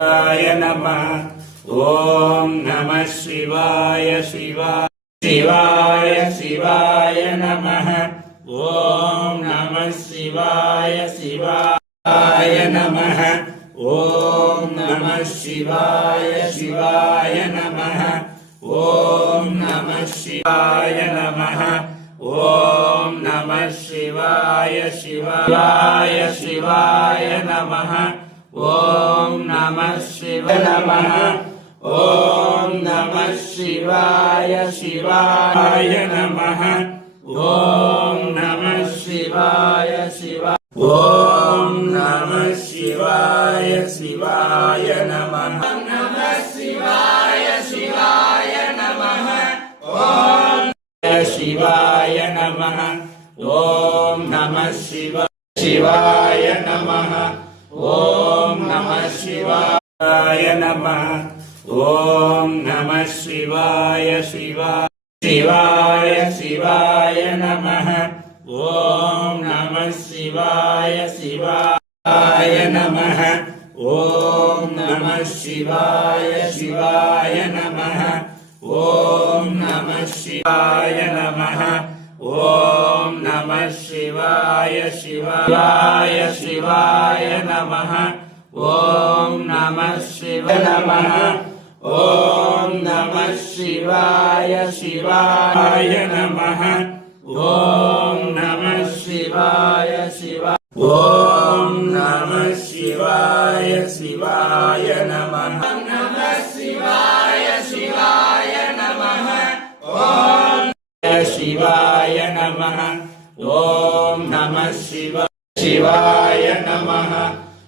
नमः। ओम नमः शिवाय शिवाय शिवाय नमः। ओम नमः शिवाय नमः। ओम नमः शिवाय नमः। ओम नमः शिवाय नमः। ओम नमः शिवाय नमः। ओम नमः शिवाय नमः। ओम नमः शिवाय नमः। ओम नमः शिवाय ओम नमः शिवाय नमः। नमः शिवाय नमः। ओम शिवाय नमः। ओम नमः शिवाय नमः। ओम नमः शिवाय नमः। ओम नमः शिवाय नमः। ओम नमः शिवाय नमः। ओम नमः शिवाय नमः। ओम नमः शिवाय नमः। ओम नमः शिवाय नमः। ओम नमः शिवाय नमः। ओम नमः शिवाय नमः। ओम नमः शिवाय ओम नमः शिवाय नमः। नमः शिवाय नमः। ओम शिवाय नमः। ओम नमः शिवाय नमः।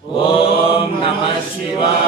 ओम नमः शिवाय